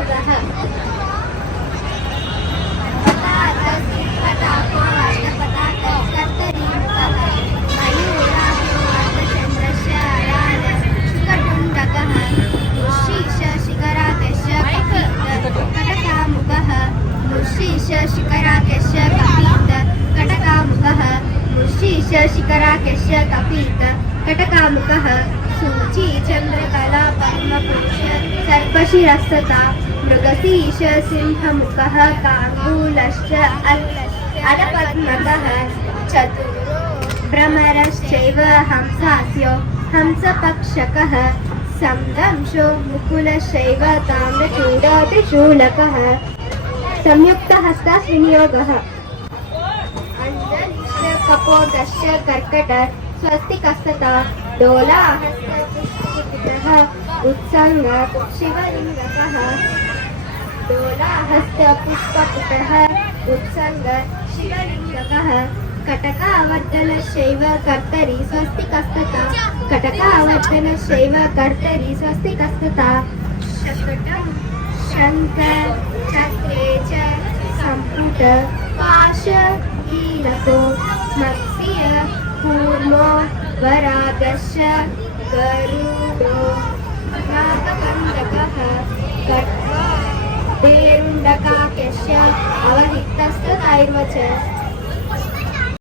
कटकामुकः शिखराख्यस्य कपीत कटकामुकः सूची चंद्रकला पद्मपुरुष सर्पशिरस्तथा मृगशीर्ष सिंहमुखः काङ्गूलश्च अदपद्मकः चतुरो भ्रमरश्चैव हंसास्यो हंसपक्षकः संदंशो मुकुलश्चैव ताम्रचूडो त्रिशूलकः संयुक्तहस्तास् विनियोगः कपोदश्च कर्कट स्वस्तिकस्तथा डोलाहस्तपुष्पकुटितः उत्सङ्ग शिवलिङ्गकः डोलाहस्तपुष्पकुटः उत्सङ्ग शिवलिङ्गकः कटकावर्तनशैव कर्तरि स्वस्तिकस्तथा कटकावर्तनशैव कर्तरि स्वस्तिकस्तथा शकटं शङ्ख चक्रे च सम्पुट पाश कीलको मत्स्य कूर्मो वरागश्च गरुडो नागकन्दकः कट्वा देरुण्डकाख्यस्य अवहितस्तथैव च